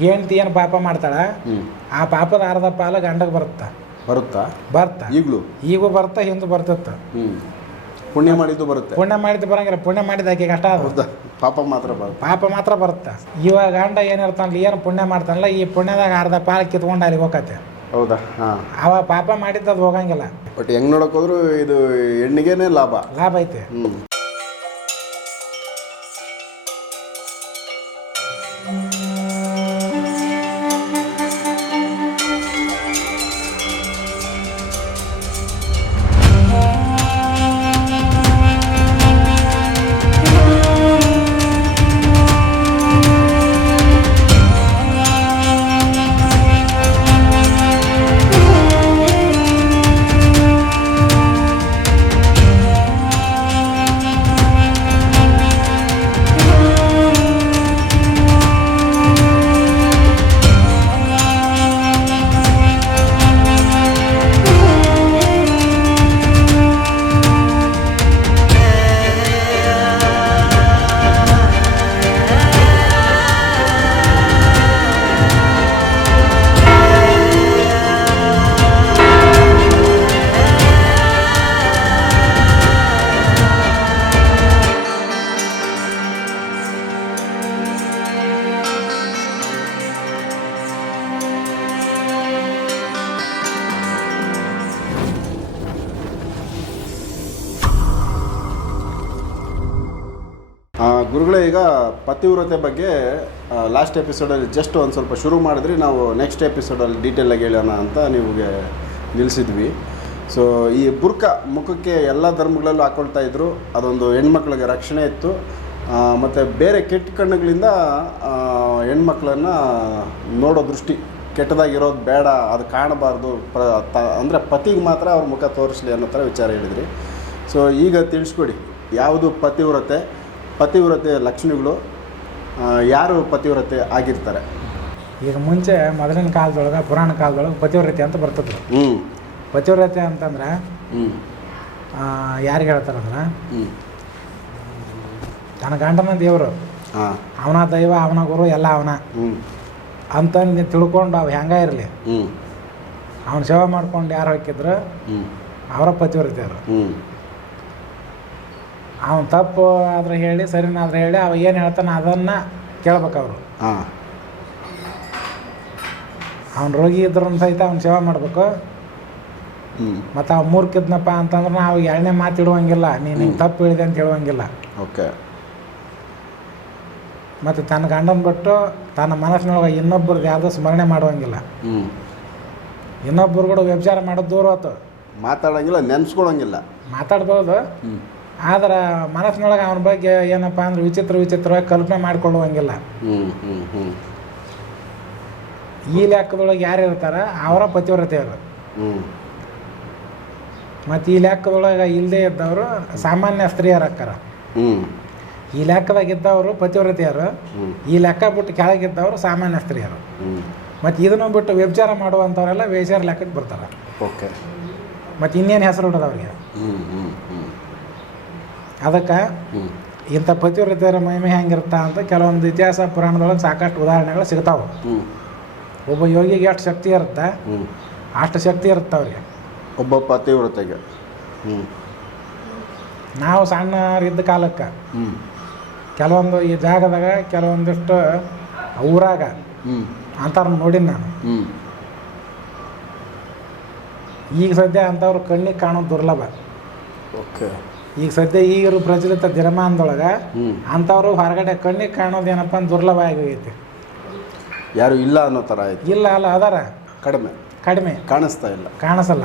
ಹೆಂಡತಿ ಏನು ಪಾಪ ಮಾಡ್ತಾಳೆ ಆ ಪಾಪದ ಅರ್ಧ ಪಾಲ ಗಂಡಗೆ ಬರುತ್ತಾ ಬರುತ್ತಾ ಬರ್ತಾ ಈಗಲೂ ಈಗ ಬರ್ತಾ ಹಿಂದೆ ಬರ್ತತ್ತ ಪುಣ್ಯ ಮಾಡಿದ್ದು ಬರುತ್ತೆ ಪುಣ್ಯ ಮಾಡಿದ್ದು ಬರಂಗಿಲ್ಲ ಪುಣ್ಯ ಮಾಡಿದ ಆಕೆ ಕಷ್ಟ ಆಗುತ್ತೆ ಪಾಪ ಮಾತ್ರ ಬರುತ್ತೆ ಪಾಪ ಮಾತ್ರ ಬರುತ್ತೆ ಇವಾಗ ಗಂಡ ಏನಿರ್ತಾನಲ್ಲ ಏನು ಪುಣ್ಯ ಮಾಡ್ತಾನಲ್ಲ ಈ ಪುಣ್ಯದಾಗ ಅರ್ಧ ಪಾಲ ಕಿತ್ಕೊಂಡು ಅಲ್ಲಿ ಹೋಗತ್ತೆ ಹೌದಾ ಹಾಂ ಅವ ಪಾಪ ಮಾಡಿದ್ದು ಅದು ಹೋಗಂಗಿಲ್ಲ ಬಟ್ ಹೆಂಗ್ ನೋಡಕ್ ಹೋದ್ರು ಇದು ಹೆಣ್ಣಿಗೆನೇ ಲಾಭ ಲಾಭ ಐತೆ ಪತಿವ್ರತೆ ಬಗ್ಗೆ ಲಾಸ್ಟ್ ಎಪಿಸೋಡಲ್ಲಿ ಜಸ್ಟ್ ಒಂದು ಸ್ವಲ್ಪ ಶುರು ಮಾಡಿದ್ರಿ ನಾವು ನೆಕ್ಸ್ಟ್ ಎಪಿಸೋಡಲ್ಲಿ ಡೀಟೇಲಾಗಿ ಹೇಳೋಣ ಅಂತ ನಿಮಗೆ ನಿಲ್ಲಿಸಿದ್ವಿ ಸೊ ಈ ಬುರ್ಕ ಮುಖಕ್ಕೆ ಎಲ್ಲ ಧರ್ಮಗಳಲ್ಲೂ ಹಾಕೊಳ್ತಾ ಇದ್ದರು ಅದೊಂದು ಹೆಣ್ಮಕ್ಳಿಗೆ ರಕ್ಷಣೆ ಇತ್ತು ಮತ್ತು ಬೇರೆ ಕೆಟ್ಟ ಕಣ್ಣುಗಳಿಂದ ಹೆಣ್ಮಕ್ಳನ್ನು ನೋಡೋ ದೃಷ್ಟಿ ಕೆಟ್ಟದಾಗಿರೋದು ಬೇಡ ಅದು ಕಾಣಬಾರ್ದು ಪ ತ ಅಂದರೆ ಪತಿಗೆ ಮಾತ್ರ ಅವ್ರ ಮುಖ ತೋರಿಸಲಿ ಅನ್ನೋ ಥರ ವಿಚಾರ ಹೇಳಿದ್ರಿ ಸೊ ಈಗ ತಿಳಿಸ್ಕೊಡಿ ಯಾವುದು ಪತಿವ್ರತೆ ಪತಿವ್ರತೆ ಲಕ್ಷ್ಮಿಗಳು ಯಾರು ಪತಿವ್ರತೆ ಆಗಿರ್ತಾರೆ ಈಗ ಮುಂಚೆ ಮೊದಲಿನ ಕಾಲದೊಳಗೆ ಪುರಾಣ ಕಾಲದೊಳಗೆ ಪತಿವ್ರತೆ ಅಂತ ಬರ್ತದೆ ಹ್ಞೂ ಪತಿವ್ರತೆ ಅಂತಂದ್ರೆ ಯಾರಿಗೆ ಹ್ಞೂ ತನ್ನ ಗಂಡನ ದೇವರು ಅವನ ದೈವ ಅವನ ಗುರು ಎಲ್ಲ ಅವನ ಅಂತ ತಿಳ್ಕೊಂಡು ಅವು ಹೆಂಗ ಇರಲಿ ಅವನ ಸೇವೆ ಮಾಡ್ಕೊಂಡು ಯಾರು ಹಾಕಿದ್ರು ಅವರ ಪತಿವ್ರತೆಯವರು ಅವ್ನು ತಪ್ಪು ಆದ್ರೆ ಹೇಳಿ ಸರಿನ ಆದ್ರೆ ಹೇಳಿ ಅವ ಏನು ಹೇಳ್ತಾನೆ ಅದನ್ನು ಕೇಳ್ಬೇಕು ಅವರು ಹಾಂ ಅವ್ನು ರೋಗಿ ಇದ್ರೂ ಸಹಿತ ಅವ್ನು ಸೇವೆ ಮಾಡಬೇಕು ಹ್ಞೂ ಮತ್ತು ಅವ ಮೂರ್ಕಿದ್ನಪ್ಪ ಅಂತಂದ್ರೆ ನಾವು ಎರಡನೇ ಮಾತು ಇಡುವಂಗಿಲ್ಲ ನೀನು ಹಿಂಗೆ ತಪ್ಪು ಹೇಳಿದೆ ಅಂತ ಹೇಳುವಂಗಿಲ್ಲ ಓಕೆ ಮತ್ತು ತನ್ನ ಗಂಡನ ಬಿಟ್ಟು ತನ್ನ ಮನಸ್ಸಿನೊಳಗೆ ಇನ್ನೊಬ್ಬರು ಯಾವುದೋ ಸ್ಮರಣೆ ಮಾಡುವಂಗಿಲ್ಲ ಹ್ಞೂ ಇನ್ನೊಬ್ಬರು ಕೂಡ ವ್ಯಭಿಚಾರ ಮಾಡೋದು ದೂರ ಹೋತು ಮಾತಾಡೋಂಗಿಲ್ಲ ನೆನೆಸ್ಕೊಳಂಗಿಲ್ಲ ಮಾತಾಡ್ಬೋದು ಹ್ಞೂ ಆದ್ರೆ ಮನಸ್ಸಿನೊಳಗೆ ಅವನ ಬಗ್ಗೆ ಏನಪ್ಪ ಅಂದ್ರೆ ವಿಚಿತ್ರ ವಿಚಿತ್ರವಾಗಿ ಕಲ್ಪನೆ ಮಾಡ್ಕೊಳ್ಳುವಂಗಿಲ್ಲ ಈ ಲೆಕ್ಕದೊಳಗೆ ಯಾರು ಇರ್ತಾರ ಅವರ ಪತಿವ್ರತೆಯರು ಮತ್ತು ಈ ಲೆಕ್ಕದೊಳಗೆ ಇಲ್ಲದೆ ಇದ್ದವರು ಸಾಮಾನ್ಯ ಸ್ತ್ರೀಯರಾಕ್ಕಾರ ಈ ಲೆಕ್ಕದಾಗ ಇದ್ದವರು ಪತಿವ್ರತೆಯರು ಈ ಲೆಕ್ಕ ಬಿಟ್ಟು ಕೆಳಗಿದ್ದವರು ಸಾಮಾನ್ಯ ಸ್ತ್ರೀಯರು ಮತ್ತು ಇದನ್ನು ಬಿಟ್ಟು ವ್ಯಭಿಚಾರ ಮಾಡುವಂಥವರೆಲ್ಲ ವೇಷರ ಲೆಕ್ಕಕ್ಕೆ ಬರ್ತಾರೆ ಓಕೆ ಮತ್ತು ಇನ್ನೇನು ಹೆಸರು ಇಡೋದು ಅವ್ರಿಗೆ ಅದಕ್ಕೆ ಇಂಥ ಪತಿವ್ರತೆಯರ ಮಹಿಮೆ ಹೆಂಗಿರ್ತಾ ಅಂತ ಕೆಲವೊಂದು ಇತಿಹಾಸ ಪುರಾಣದೊಳಗೆ ಸಾಕಷ್ಟು ಉದಾಹರಣೆಗಳು ಸಿಗ್ತಾವೆ ಒಬ್ಬ ಯೋಗಿಗೆ ಎಷ್ಟು ಶಕ್ತಿ ಇರುತ್ತೆ ಅಷ್ಟು ಶಕ್ತಿ ಇರುತ್ತೆ ಅವ್ರಿಗೆ ಒಬ್ಬ ಪತಿವ್ರತೆಗೆ ನಾವು ಸಣ್ಣರಿದ್ದ ಕಾಲಕ್ಕೆ ಕೆಲವೊಂದು ಈ ಜಾಗದಾಗ ಕೆಲವೊಂದಿಷ್ಟು ಊರಾಗ ಅಂಥವ್ರು ನೋಡಿನ ನಾನು ಈಗ ಸದ್ಯ ಅಂಥವ್ರು ಕಣ್ಣಿಗೆ ಕಾಣೋದು ದುರ್ಲಭ ಓಕೆ ಈಗ ಸದ್ಯ ಈಗಿರೋ ಪ್ರಚಲಿತ ದಿನಮಾನದೊಳಗೆ ಅಂಥವ್ರು ಹೊರಗಡೆ ಕಣ್ಣಿಗೆ ಕಾಣೋದೇನಪ್ಪ ಅಂತ ದುರ್ಲಭ ಆಗೋಗೈತಿ ಯಾರು ಇಲ್ಲ ಅನ್ನೋ ಥರ ಆಯ್ತು ಇಲ್ಲ ಅಲ್ಲ ಅದಾರ ಕಡಿಮೆ ಕಡಿಮೆ ಕಾಣಿಸ್ತಾ ಇಲ್ಲ ಕಾಣಿಸಲ್ಲ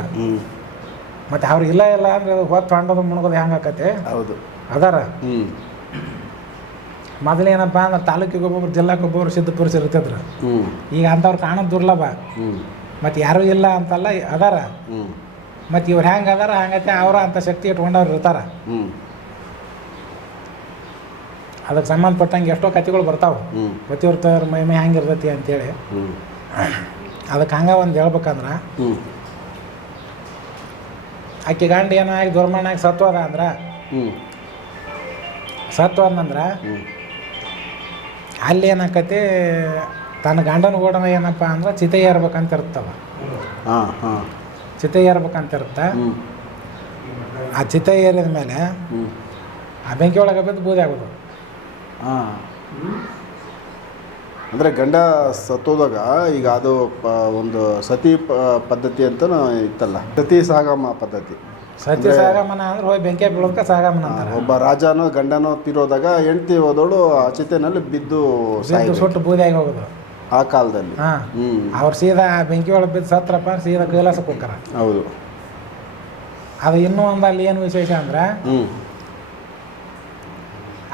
ಮತ್ತು ಅವ್ರು ಇಲ್ಲ ಇಲ್ಲ ಅಂದ್ರೆ ಹೊತ್ತು ಹೊಂಡೋದು ಮುಣಗೋದು ಆಕತೆ ಹೌದು ಅದಾರ ಮೊದಲೇನಪ್ಪ ಅಂದ್ರೆ ತಾಲೂಕಿಗೆ ಒಬ್ಬೊಬ್ರು ಜಿಲ್ಲಾಕ್ಕೆ ಒಬ್ಬೊಬ್ರು ಸಿದ್ಧ ಪುರುಷರು ಇರ್ತಿದ್ರು ಈಗ ಅಂಥವ್ರು ಕಾಣೋದು ದುರ್ಲಭ ಮತ್ತು ಯಾರು ಇಲ್ಲ ಅಂತಲ್ಲ ಅದಾರ ಮತ್ತು ಇವ್ರು ಹೆಂಗೆ ಅದಾರ ಹಂಗತೆ ಅವರ ಅಂತ ಶಕ್ತಿ ಇಟ್ಕೊಂಡವ್ರು ಇರ್ತಾರೆ ಅದಕ್ಕೆ ಸಂಬಂಧಪಟ್ಟಂಗೆ ಎಷ್ಟೋ ಕಥೆಗಳು ಬರ್ತಾವೆ ಪ್ರತಿಯೊಬ್ಬರ ಮೈ ಮೈ ಇರ್ತೈತಿ ಅಂತೇಳಿ ಅದಕ್ಕೆ ಹಂಗೆ ಒಂದು ಹೇಳ್ಬೇಕಂದ್ರೆ ಆಕೆ ಗಂಡ ಏನೋ ಆಗಿ ದುರ್ಮಣ್ಣಾಗಿ ಸತ್ವದ ಅಂದ್ರೆ ಸತ್ವ ಅಂದ್ರೆ ಅಲ್ಲಿ ಏನಾಕತಿ ತನ್ನ ಗಂಡನ ಗೋಡನ ಏನಪ್ಪ ಅಂದ್ರೆ ಚಿತೆ ಇರ್ಬೇಕಂತ ಇರ್ತವ ಹಾಂ ಹಾಂ ಚಿತೆ ಏರ್ಬೇಕಂತಿರುತ್ತೆ ಆ ಚಿತೆ ಏರಿದ ಮೇಲೆ ಆ ಬೆಂಕಿ ಒಳಗೆ ಬಿದ್ದು ಬೂದಿ ಆಗೋದು ಹಾಂ ಅಂದರೆ ಗಂಡ ಸತ್ತೋದಾಗ ಈಗ ಅದು ಪ ಒಂದು ಸತಿ ಪದ್ಧತಿ ಅಂತ ಇತ್ತಲ್ಲ ಸತಿ ಸಾಗಮ ಪದ್ಧತಿ ಸತಿ ಸಾಗಮನ ಅಂದ್ರೆ ಹೋಗಿ ಬೆಂಕಿ ಬೀಳೋಕೆ ಸಾಗಮನ ಒಬ್ಬ ರಾಜನೋ ಗಂಡನೋ ತೀರೋದಾಗ ಹೆಂಡ್ತಿ ಹೋದೋಳು ಆ ಚಿತೆನಲ್ಲಿ ಬಿದ್ದು ಬಿದ್ದು ಸುಟ್ಟು ಬೂದಿ ಆಗಿ ಹೋಗೋದು ಆ ಕಾಲದಲ್ಲಿ ಹಾ ಅವ್ರು ಸೀದಾ ಬೆಂಕಿ ಒಳಗೆ ಬಿದ್ದು ಸತ್ರಪ್ಪ ಸೀದಾ ಕೈಲಾಸಕ್ಕೆ ಹೋಗ್ತಾರ ಹೌದು ಅದು ಇನ್ನೂ ಒಂದು ಅಲ್ಲಿ ಏನು ವಿಶೇಷ ಅಂದ್ರೆ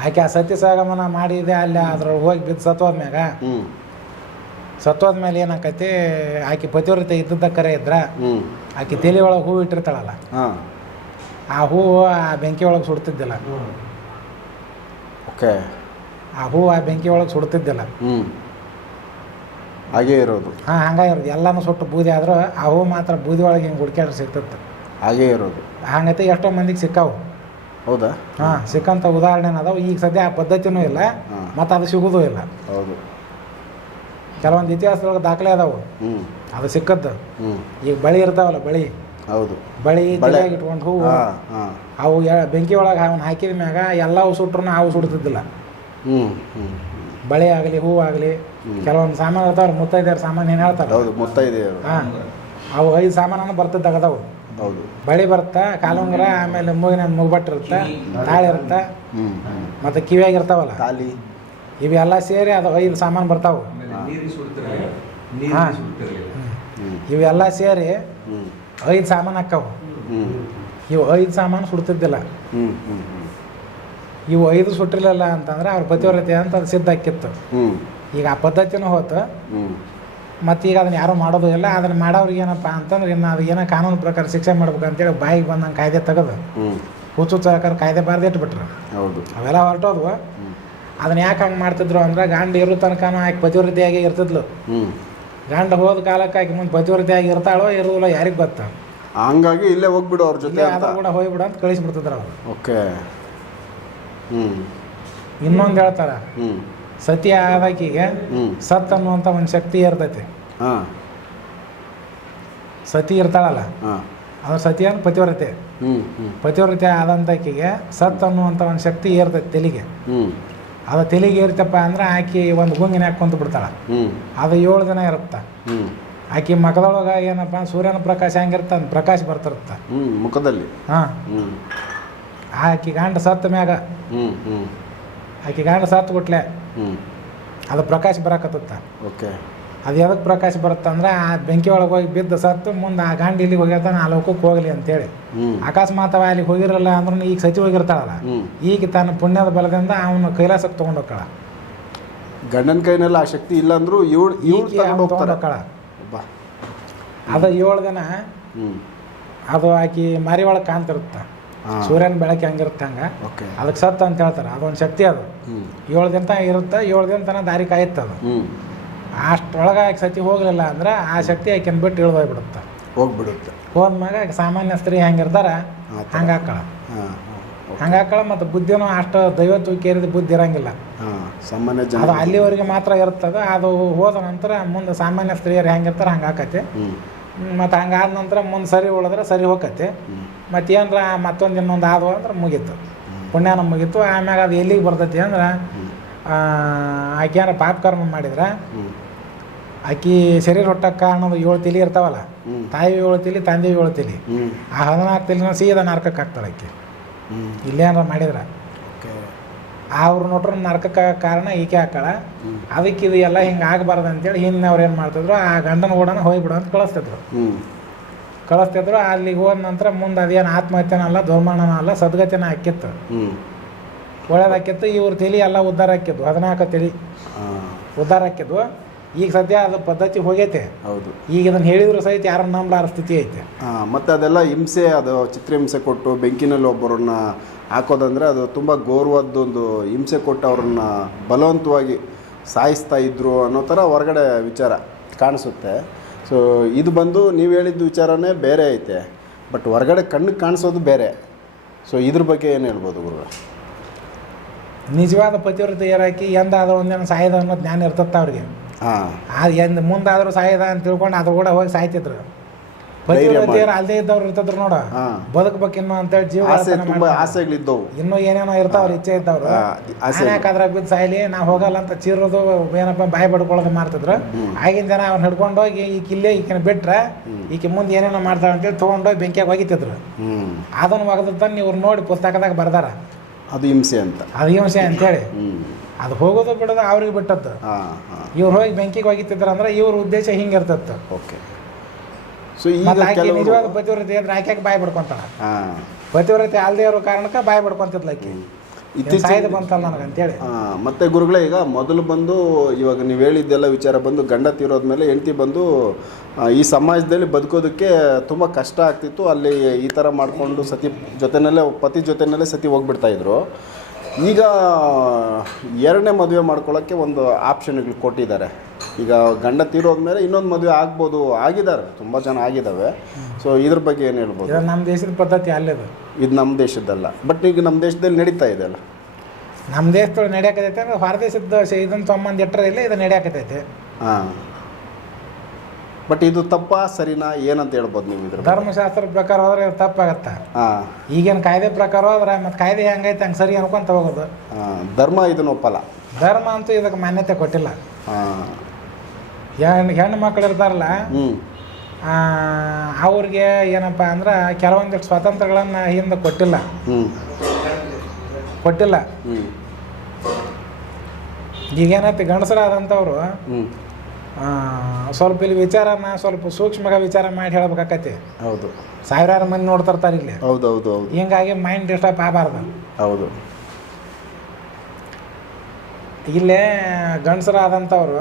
ಆಕೆ ಆ ಸತ್ಯ ಸಾಗಮನ ಮಾಡಿದೆ ಅಲ್ಲಿ ಅದ್ರೊಳಗೆ ಹೋಗಿ ಬಿದ್ದು ಸತ್ತೋದ್ಮ್ಯಾಗ ಹ್ಮ್ ಸತ್ತೋದ್ಮೇಲೆ ಏನಾಕೈತಿ ಆಕೆ ಪತಿವ್ರತೆ ಇದ್ದದ್ದ ಕರೆ ಇದ್ರ ಆಕೆ ತಲೆ ಒಳಗೆ ಹೂವು ಇಟ್ಟಿರ್ತಾಳಲ್ಲ ಆ ಹೂವು ಆ ಬೆಂಕಿ ಒಳಗೆ ಸುಡ್ತಿದ್ದಿಲ್ಲ ಓಕೆ ಆ ಹೂವು ಆ ಬೆಂಕಿ ಒಳಗೆ ಸುಡ್ತಿದ್ದಿಲ್ಲ ಹ್ಞೂ ಹಾಗೆ ಇರೋದು ಹಾಂ ಹಂಗೆ ಇರೋದು ಎಲ್ಲನೂ ಸುಟ್ಟು ಬೂದಿ ಆದರೂ ಅವು ಮಾತ್ರ ಬೂದಿ ಒಳಗೆ ಹಿಂಗೆ ಹುಡ್ಕ್ಯಾಡ್ರೆ ಸಿಗ್ತಿತ್ತು ಹಾಗೆ ಇರೋದು ಹಾಗೈತೆ ಎಷ್ಟೋ ಮಂದಿಗೆ ಸಿಕ್ಕಾವು ಹೌದಾ ಹಾಂ ಸಿಕ್ಕಂಥ ಉದಾಹರಣೆ ಅದಾವೆ ಈಗ ಸದ್ಯ ಆ ಪದ್ಧತಿನೂ ಇಲ್ಲ ಮತ್ತು ಅದು ಸಿಗೋದು ಇಲ್ಲ ಹೌದು ಕೆಲವೊಂದು ಇತಿಹಾಸದೊಳಗೆ ದಾಖಲೆ ಅದಾವೆ ಅದು ಸಿಕ್ಕದ್ದು ಈಗ ಬಳಿ ಇರ್ತಾವಲ್ಲ ಬಳಿ ಹೌದು ಬಳಿ ಇಟ್ಕೊಂಡು ಹೂವು ಅವು ಬೆಂಕಿ ಒಳಗೆ ಅವನ್ನ ಹಾಕಿದ ಮ್ಯಾಗ ಎಲ್ಲವು ಸುಟ್ಟರು ಅವು ಸುಡ್ತಿದ್ದಿಲ್ಲ ಹ್ಞೂ ಹ್ಞೂ ಬಳೆ ಆಗಲಿ ಆಗಲಿ ಕೆಲವೊಂದು ಸಾಮಾನು ಇರ್ತಾವ್ರ ಮುತ್ತೈದೆಯವ್ರ ಸಾಮಾನು ಏನು ಹೇಳ್ತಾರೆ ಹೌದು ಮುತ್ತೈದೆಯರು ಹಾಂ ಅವು ಐದು ಸಾಮಾನು ಬರ್ತದೆ ತೆಗದವು ಹೌದು ಬಳೆ ಬರುತ್ತೆ ಕಾಲುಂಗರ ಆಮೇಲೆ ಮೂಗಿನ ಮುಗ್ಬಟ್ಟು ಇರುತ್ತೆ ತಾಳಿ ಇರುತ್ತೆ ಮತ್ತು ಕಿವಿಯಾಗಿರ್ತಾವಲ್ಲ ತಾಲಿ ಇವೆಲ್ಲ ಸೇರಿ ಅದು ಐದು ಸಾಮಾನು ಬರ್ತಾವು ಹಾಂ ಇವೆಲ್ಲ ಸೇರಿ ಐದು ಸಾಮಾನು ಹಾಕವು ಇವು ಐದು ಸಾಮಾನು ಸುಡ್ತಿದ್ದಿಲ್ಲ ಇವು ಐದು ಸುಟ್ಟಿರಲಿಲ್ಲ ಅಂತಂದ್ರೆ ಅವ್ರ ಪತಿವ್ರತೆ ಅಂತ ಅದು ಸಿದ್ಧ ಆಕ್ಕಿತ್ತು ಈಗ ಆ ಪದ್ಧತಿನೂ ಹೋತು ಈಗ ಅದನ್ನ ಯಾರು ಮಾಡೋದು ಇಲ್ಲ ಅದನ್ನ ಮಾಡೋರಿಗೆ ಏನಪ್ಪ ಅಂತಂದ್ರೆ ಇನ್ನು ಅದು ಏನೋ ಕಾನೂನು ಪ್ರಕಾರ ಶಿಕ್ಷೆ ಮಾಡ್ಬೇಕಂತೇಳಿ ಬಾಯಿಗೆ ಬಂದಂಗೆ ಕಾಯ್ದೆ ತೆಗೆದು ಹುಚ್ಚು ಸರ್ಕಾರ ಕಾಯ್ದೆ ಬಾರ್ದು ಇಟ್ಬಿಟ್ರು ಹೌದು ಅವೆಲ್ಲ ಹೊರಟೋದ್ವು ಅದನ್ನ ಯಾಕೆ ಹಂಗೆ ಮಾಡ್ತಿದ್ರು ಅಂದ್ರೆ ಗಂಡ ಇರೋ ತನಕ ಆಕೆ ಪತಿವ್ರತೆಯಾಗಿ ಇರ್ತಿದ್ಲು ಗಂಡ ಹೋದ ಕಾಲಕ್ಕೆ ಆಕೆ ಮುಂದೆ ಪತಿವ್ರತೆಯಾಗಿ ಇರ್ತಾಳೋ ಇರೋದಿಲ್ಲ ಯಾರಿಗೆ ಗೊತ್ತ ಹಂಗಾಗಿ ಇಲ್ಲೇ ಹೋಗ್ಬಿಡು ಅವ್ರ ಜೊತೆ ಕೂಡ ಹೋಗ್ಬಿಡು ಅಂತ ಕಳಿಸ್ಬಿಡ್ತಿದ್ರು ಅವ್ರು ಓಕೆ ಇನ್ನೊಂದು ಹೇಳ್ತಾರ ಸತಿ ಆದಾಕೀಗ ಸತ್ ಅನ್ನುವಂತ ಒಂದು ಶಕ್ತಿ ಇರ್ತೈತಿ ಸತಿ ಇರ್ತಾಳಲ್ಲ ಅದು ಸತಿ ಅಂದ್ರೆ ಪತಿವ್ರತೆ ಪತಿವ್ರತೆ ಆದಂತಾಕಿಗೆ ಸತ್ ಅನ್ನುವಂತ ಒಂದು ಶಕ್ತಿ ಏರ್ತೈತಿ ತೆಲಿಗೆ ಅದು ತೆಲಿಗೆ ಏರ್ತಪ್ಪ ಅಂದ್ರೆ ಆಕಿ ಒಂದು ಗುಂಗಿನ ಹಾಕೊಂತ ಬಿಡ್ತಾಳ ಅದು ಏಳು ದಿನ ಇರುತ್ತೆ ಆಕಿ ಮಗದೊಳಗ ಏನಪ್ಪ ಸೂರ್ಯನ ಪ್ರಕಾಶ ಹೆಂಗಿರ್ತ ಪ್ರಕಾಶ ಬರ್ತಿರುತ್ತೆ ಮುಖದಲ್ಲಿ ಹಾಂ ಆಕೆ ಗಂಡ ಸತ್ತ ಮ್ಯಾಗ ಹ್ಮ್ ಆಕಿ ಗಂಡ ಸತ್ತು ಕೊಟ್ಲೆ ಹ್ಮ್ ಅದು ಪ್ರಕಾಶ ಬರಕತ್ತ ಓಕೆ ಅದು ಯಾವಾಗ ಪ್ರಕಾಶ ಅಂದ್ರೆ ಆ ಬೆಂಕಿ ಒಳಗೆ ಹೋಗಿ ಬಿದ್ದ ಸತ್ತು ಮುಂದೆ ಆ ಗಾಂಡಿ ಇಲ್ಲಿಗೆ ಹೋಗಿರ್ತಾನೆ ಆ ಲೋಕಕ್ಕೆ ಹೋಗಲಿ ಅಂತೇಳಿ ಅಕಸ್ಮಾತ್ ಅವ ಅಲ್ಲಿಗೆ ಹೋಗಿರಲ್ಲ ಅಂದ್ರೂ ಈಗ ಸಚಿವ ಹೋಗಿರ್ತಾಳಲ್ಲ ಈಗ ತನ್ನ ಪುಣ್ಯದ ಬಲದಿಂದ ಅವನು ಕೈಲಾಸಕ್ಕೆ ತೊಗೊಂಡು ಹೋಗಳ ಗಂಡನ ಕೈನಲ್ಲಿ ಆ ಶಕ್ತಿ ಇಲ್ಲ ಅಂದ್ರೂ ಇವ್ಳು ತಗೊಂಡು ಅದು ಏಳು ದಿನ ಅದು ಆಕಿ ಮರಿ ಒಳಗೆ ಕಾಣ್ತಿರುತ್ತ ಸೂರ್ಯನ ಬೆಳಕು ಹೆಂಗಿರುತ್ತೆ ಹಂಗೆ ಅದಕ್ಕೆ ಸತ್ತು ಅಂತ ಹೇಳ್ತಾರೆ ಅದೊಂದು ಶಕ್ತಿ ಅದು ಏಳು ದಿನ ತನಕ ಇರುತ್ತೆ ಏಳು ದಿನ ತನಕ ದಾರಿ ಕಾಯುತ್ತೆ ಅದು ಅಷ್ಟೊಳಗೆ ಸತಿ ಹೋಗಲಿಲ್ಲ ಅಂದ್ರೆ ಆ ಶಕ್ತಿ ಆಕೆ ಬಿಟ್ಟು ಇಳಿದೋಗ್ಬಿಡುತ್ತೆ ಹೋಗ್ಬಿಡುತ್ತೆ ಹೋದ್ಮ್ಯಾಗ ಸಾಮಾನ್ಯ ಸ್ತ್ರೀ ಹೆಂಗಿರ್ತಾರೆ ಹಂಗೆ ಹಂಗಾಕಳ ಹಂಗೆ ಮತ್ತು ಬುದ್ಧಿನೂ ಅಷ್ಟು ದೈವತ್ವ ಕೇರಿದ ಬುದ್ಧಿ ಇರಂಗಿಲ್ಲ ಸಾಮಾನ್ಯ ಅದು ಅಲ್ಲಿವರೆಗೆ ಮಾತ್ರ ಇರ್ತದೆ ಅದು ಹೋದ ನಂತರ ಮುಂದೆ ಸಾಮಾನ್ಯ ಸ್ತ್ರೀಯರು ಹೆಂಗಿರ್ತಾರೆ ಹಂಗೆ ಹಾಕತಿ ಮತ್ತು ಹಂಗಾದ ನಂತರ ಮುಂದೆ ಸರಿ ಉಳಿದ್ರೆ ಸರಿ ಹೋಗತಿ ಮತ್ತೇನರ ಏನಾರ ಮತ್ತೊಂದು ಇನ್ನೊಂದು ಆದವು ಅಂದ್ರೆ ಮುಗೀತು ಪುಣ್ಯನ ಮುಗೀತು ಆಮ್ಯಾಗ ಅದು ಎಲ್ಲಿಗೆ ಬರ್ತೈತಿ ಅಂದ್ರೆ ಆಕೆ ಏನಾರ ಪಾಪ ಕರ್ಮ ಮಾಡಿದ್ರೆ ಆಕಿ ಶರೀರ ಹೊಟ್ಟಕ್ಕೆ ಕಾರಣ ಏಳು ತಿಲಿ ಇರ್ತಾವಲ್ಲ ತಾಯಿ ಏಳು ತಿಲಿ ತಂದೆ ಏಳು ತಿಲಿ ಆ ಹದಿನಾಲ್ಕು ತಿಲಿನ ಸೀದಾ ನರ್ಕಕ್ಕೆ ಹಾಕ್ತಾಳೆ ಆಕೆ ಇಲ್ಲೇನಾರ ಮಾಡಿದ್ರೆ ಅವ್ರು ನೋಡ್ರ ನರ್ಕಕ್ಕೆ ಕಾರಣ ಈಕೆ ಹಾಕಳ ಅದಕ್ಕೆ ಇದು ಎಲ್ಲ ಹಿಂಗೆ ಆಗಬಾರ್ದು ಅಂತೇಳಿ ಹಿಂದೆ ಅವ್ರು ಏನು ಮಾಡ್ತಿದ್ರು ಆ ಗಂಡನ ಓಡನ ಹೋಗಿಬಿಡು ಅಂತ ಕಳಿಸ್ತಿದ್ರು ಕಳಿಸ್ತಿದ್ರು ಅಲ್ಲಿಗೆ ಹೋದ ನಂತರ ಮುಂದೆ ಅದೇನು ಆತ್ಮಹತ್ಯೆನ ಅಲ್ಲ ದುರ್ಮರಣನ ಅಲ್ಲ ಸದ್ಗತಿನ ಹಾಕಿತ್ತು ಒಳ್ಳೇದಾಕಿತ್ತು ಇವ್ರ ತಲೆ ಎಲ್ಲ ಉದ್ಧಾರ ಹಾಕಿದ್ವು ಹದಿನಾಲ್ಕು ತಲೆ ಉದ್ಧಾರ ಹಾಕಿದ್ವು ಈಗ ಸದ್ಯ ಅದು ಪದ್ಧತಿ ಹೋಗೈತೆ ಹೌದು ಈಗ ಇದನ್ನು ಹೇಳಿದ್ರು ಸಹಿತ ಯಾರು ನಂಬಲಾರ ಸ್ಥಿತಿ ಐತೆ ಮತ್ತು ಅದೆಲ್ಲ ಹಿಂಸೆ ಅದು ಚಿತ್ರಹಿಂಸೆ ಕೊಟ್ಟು ಬೆಂಕಿನಲ್ಲಿ ಒಬ್ಬರನ್ನ ಹಾಕೋದಂದ್ರೆ ಅದು ತುಂಬ ಗೌರವದ್ದೊಂದು ಹಿಂಸೆ ಕೊಟ್ಟು ಅವ್ರನ್ನ ಬಲವಂತವಾಗಿ ಸಾಯಿಸ್ತಾ ಇದ್ರು ಅನ್ನೋ ಥರ ಹೊರಗಡೆ ವಿಚಾರ ಕಾಣಿಸುತ್ತೆ ಸೊ ಇದು ಬಂದು ನೀವು ಹೇಳಿದ್ದ ವಿಚಾರನೇ ಬೇರೆ ಐತೆ ಬಟ್ ಹೊರಗಡೆ ಕಣ್ಣು ಕಾಣಿಸೋದು ಬೇರೆ ಸೊ ಇದ್ರ ಬಗ್ಗೆ ಏನು ಹೇಳ್ಬೋದು ಗುರು ನಿಜವಾದ ಏರಾಕಿ ಎಂದಾದ್ರೂ ಒಂದೇನು ಸಾಯದ ಅನ್ನೋ ಜ್ಞಾನ ಇರ್ತತ್ತ ಅವ್ರಿಗೆ ಹಾಂ ಅದು ಎಂದು ಮುಂದಾದರೂ ಸಾಯದ ಅಂತ ತಿಳ್ಕೊಂಡು ಅದು ಕೂಡ ಹೋಗಿ ಸಾಯ್ತಿದ್ರು ಪತಿವ್ರತಿಯರು ಅಲ್ಲದೆ ಇದ್ದವ್ರು ಇರ್ತದ್ರು ನೋಡು ಬದುಕಬೇಕು ಇನ್ನೂ ಅಂತೇಳಿ ಜೀವ ಆಸೆ ತುಂಬಾ ಆಸೆಗಳಿದ್ದವು ಇನ್ನೂ ಏನೇನೋ ಇರ್ತಾವ್ರು ಇಚ್ಛೆ ಇದ್ದವ್ರು ಆನೆಕಾದ್ರ ಬಿದ್ದ ಸಾಯ್ಲಿ ನಾ ಹೋಗಲ್ಲ ಅಂತ ಚೀರೋದು ಏನಪ್ಪ ಬಾಯಿ ಬಡ್ಕೊಳ್ಳೋದು ಮಾಡ್ತಿದ್ರು ಆಗಿನ ಜನ ಅವ್ನ ಹಿಡ್ಕೊಂಡು ಹೋಗಿ ಈ ಕಿಲ್ಲೆ ಈಕಿನ ಬಿಟ್ರೆ ಈಕೆ ಮುಂದೆ ಏನೇನೋ ಮಾಡ್ತಾಳೆ ಅಂತೇಳಿ ತೊಗೊಂಡೋಗಿ ಬೆಂಕಿಯಾಗಿ ಒಗಿತಿದ್ರು ಅದನ್ನು ಒಗದ ಇವ್ರು ನೋಡಿ ಪುಸ್ತಕದಾಗ ಬರ್ದಾರ ಅದು ಹಿಂಸೆ ಅಂತ ಅದು ಹಿಂಸೆ ಅಂತೇಳಿ ಅದು ಹೋಗೋದು ಬಿಡೋದು ಅವ್ರಿಗೆ ಬಿಟ್ಟದ್ದು ಇವ್ರು ಹೋಗಿ ಬೆಂಕಿಗೆ ಒಗಿತಿದ್ರು ಅಂದ್ರೆ ಇವ್ರ ಉದ್ದೇಶ ಹಿಂಗೆ ಓಕೆ ಸೊ ಈಗ ಮತ್ತೆ ನಿಜವಾದ ಪತಿವ್ರತೆ ಅಂದ್ರೆ ಬಾಯಿ ಪತಿವ್ರತೆ ಅಲ್ಲದೆ ಇರೋ ಕಾರಣಕ್ಕೆ ಬಾಯಿ ಬಿಡ್ಕೊಂತಿದ್ಲ ಆಕೆ ಇತ್ತೀಚೆಗೆ ಬಂತಲ್ಲ ನನಗೆ ಅಂತೇಳಿ ಮತ್ತೆ ಗುರುಗಳೇ ಈಗ ಮೊದಲು ಬಂದು ಇವಾಗ ನೀವು ಹೇಳಿದ್ದೆಲ್ಲ ವಿಚಾರ ಬಂದು ಗಂಡ ತೀರೋದ ಮೇಲೆ ಹೆಂಡತಿ ಬಂದು ಈ ಸಮಾಜದಲ್ಲಿ ಬದುಕೋದಕ್ಕೆ ತುಂಬ ಕಷ್ಟ ಆಗ್ತಿತ್ತು ಅಲ್ಲಿ ಈ ಥರ ಮಾಡಿಕೊಂಡು ಸತಿ ಜೊತೆನಲ್ಲೇ ಪತಿ ಜೊತೆನಲ್ಲೇ ಸತಿ ಹೋಗ್ಬಿಡ್ತಾ ಇದ್ರು ಈಗ ಎರಡನೇ ಮದುವೆ ಮಾಡ್ಕೊಳ್ಳೋಕ್ಕೆ ಒಂದು ಆಪ್ಷನ್ಗಳು ಕೊಟ್ಟಿದ್ದಾರೆ ಈಗ ಗಂಡ ಮೇಲೆ ಇನ್ನೊಂದು ಮದುವೆ ಆಗ್ಬೋದು ಆಗಿದ್ದಾರೆ ತುಂಬ ಜನ ಆಗಿದ್ದಾವೆ ಸೊ ಇದ್ರ ಬಗ್ಗೆ ಏನು ಹೇಳ್ಬೋದು ನಮ್ಮ ದೇಶದ ಪದ್ಧತಿ ಅಲ್ಲದು ಇದು ನಮ್ಮ ದೇಶದ್ದಲ್ಲ ಬಟ್ ಈಗ ನಮ್ಮ ದೇಶದಲ್ಲಿ ನಡೀತಾ ಇದೆ ಅಲ್ಲ ನಮ್ಮ ದೇಶದೊಳಗೆ ನಡೆಯಕತೈತೆ ಅಂದ್ರೆ ಹೊರ ದೇಶದ ಇದನ್ನು ಸಂಬಂಧ ಎಟ್ಟರೆ ಇಲ್ಲ ಇದು ನಡೆಯಕತೈತೆ ಹಾಂ ಬಟ್ ಇದು ತಪ್ಪಾ ಸರಿನಾ ಏನಂತ ಹೇಳ್ಬೋದು ನೀವು ಇದ್ರ ಧರ್ಮಶಾಸ್ತ್ರ ಪ್ರಕಾರ ಹೋದ್ರೆ ತಪ್ಪಾಗತ್ತೆ ಹಾಂ ಈಗೇನು ಕಾಯ್ದೆ ಪ್ರಕಾರ ಹೋದ್ರೆ ಮತ್ತು ಕಾಯ್ದೆ ಹೆಂಗೈತೆ ಹಂಗೆ ಸರಿ ಅನ್ಕೊಂತ ಹೋಗೋದು ಹಾಂ ಧರ್ಮ ಇದನ್ನ ಒಪ್ಪಲ್ಲ ಧರ್ಮ ಅಂತೂ ಇದಕ್ಕೆ ಮಾನ್ಯತೆ ಕೊಟ್ಟಿಲ್ಲ ಹಾಂ ಹೆಣ್ಣು ಹೆಣ್ಣು ಮಕ್ಕಳು ಇರ್ತಾರಲ್ಲ ಅವ್ರಿಗೆ ಏನಪ್ಪ ಅಂದ್ರೆ ಕೆಲವೊಂದಿಷ್ಟು ಸ್ವತಂತ್ರಗಳನ್ನ ಹಿಂದೆ ಕೊಟ್ಟಿಲ್ಲ ಕೊಟ್ಟಿಲ್ಲ ಈಗೇನೈತಿ ಗಂಡಸರಾದಂಥವ್ರು ಸ್ವಲ್ಪ ಇಲ್ಲಿ ವಿಚಾರನ ಸ್ವಲ್ಪ ಸೂಕ್ಷ್ಮಗ ವಿಚಾರ ಮಾಡಿ ಹೇಳ್ಬೇಕಾಕತಿ ಹೌದು ಸಾವಿರಾರು ಮಂದಿ ನೋಡ್ತಿರ್ತಾರೆ ಇಲ್ಲಿ ಹೌದು ಹೌದು ಹೌದು ಹಿಂಗಾಗಿ ಮೈಂಡ್ ಡಿಸ್ಟರ್ಬ್ ಆಗಬಾರ್ದು ಹೌದು ಇಲ್ಲೇ ಗಂಡಸರ ಆದಂಥವ್ರು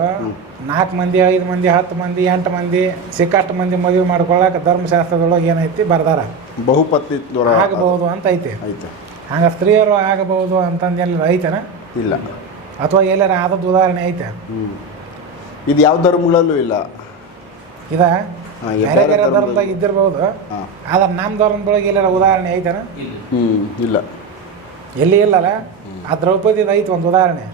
ನಾಲ್ಕು ಮಂದಿ ಐದು ಮಂದಿ ಹತ್ತು ಮಂದಿ ಎಂಟು ಮಂದಿ ಸಿಕ್ಕಷ್ಟು ಮಂದಿ ಮದುವೆ ಮಾಡ್ಕೊಳ್ಳೋಕೆ ಧರ್ಮಶಾಸ್ತ್ರದೊಳಗೆ ಏನೈತಿ ಬರ್ದಾರ ಬಹುಪತ್ನಿ ಆಗಬಹುದು ಅಂತ ಐತೆ ಐತೆ ಹಂಗೆ ಸ್ತ್ರೀಯರು ಆಗಬಹುದು ಅಂತಂದು ಎಲ್ಲ ಐತೆನ ಇಲ್ಲ ಅಥವಾ ಎಲ್ಲಾರ ಆದದ್ದು ಉದಾಹರಣೆ ಐತೆ ಇದು ಯಾವ ಧರ್ಮಗಳಲ್ಲೂ ಇಲ್ಲ ಇದ ಬೇರೆ ಬೇರೆ ಧರ್ಮದಾಗ ಇದ್ದಿರ್ಬೋದು ಆದ್ರೆ ನಮ್ಮ ಧರ್ಮದೊಳಗೆ ಎಲ್ಲಾರ ಉದಾಹರಣೆ ಐತೆನ ಇಲ್ಲ ಎಲ್ಲಿ ಇಲ್ಲಲ್ಲ ಆ ದ್ರೌಪದಿದು ಐತಿ ಒಂದು ಉದಾಹರಣೆ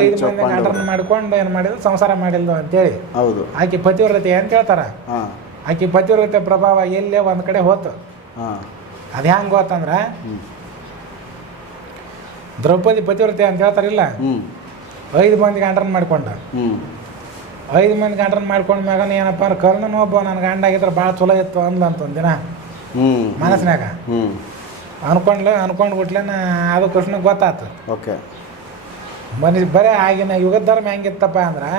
ಐದು ಮಾಡ್ಕೊಂಡು ಏನ್ ಮಾಡಿದ್ರು ಸಂಸಾರ ಮಾಡಿಲ್ದು ಅಂತೇಳಿ ಹೌದು ಆಕೆ ಪತಿವ್ರತೆ ಅಂತ ಹೇಳ್ತಾರ ಆಕೆ ಪತಿವ್ರತೆ ಪ್ರಭಾವ ಎಲ್ಲೇ ಒಂದ್ ಕಡೆ ಹೋತು ಅದು ಹೆಂಗೆ ಹೋತಂದ್ರ ದ್ರೌಪದಿ ಪತಿವ್ರತೆ ಅಂತ ಹೇಳ್ತಾರಿಲ್ಲ ಐದು ಮಂದಿ ಗಂಡನ ಮಾಡ್ಕೊಂಡ ಐದು ಮಂದಿ ಗಂಡನ ಮಾಡ್ಕೊಂಡ ಮ್ಯಾಗ ಏನಪ್ಪ ಅಂದ್ರೆ ಕರ್ಣನ ಒಬ್ಬ ನನ್ನ ಗಂಡ ಆಗಿದ್ರೆ ಭಾಳ ಚಲೋ ಇತ್ತು ಅಂದ್ಲಂತ ಒಂದಿನ ಮನಸ್ಸಿನಾಗ ಅನ್ಕೊಂಡ್ಲೆ ಅನ್ಕೊಂಡು ಬಿಟ್ಲೆ ನಾ ಅದು ಕೃಷ್ಣ ಗೊತ್ತಾತು ಓಕೆ ಮನುಷ್ಯ ಬರೀ ಆಗಿನ ಯುಗದರ್ಮ ಧರ್ಮ ಹೆಂಗಿತ್ತಪ್ಪ ಅಂದ್ರೆ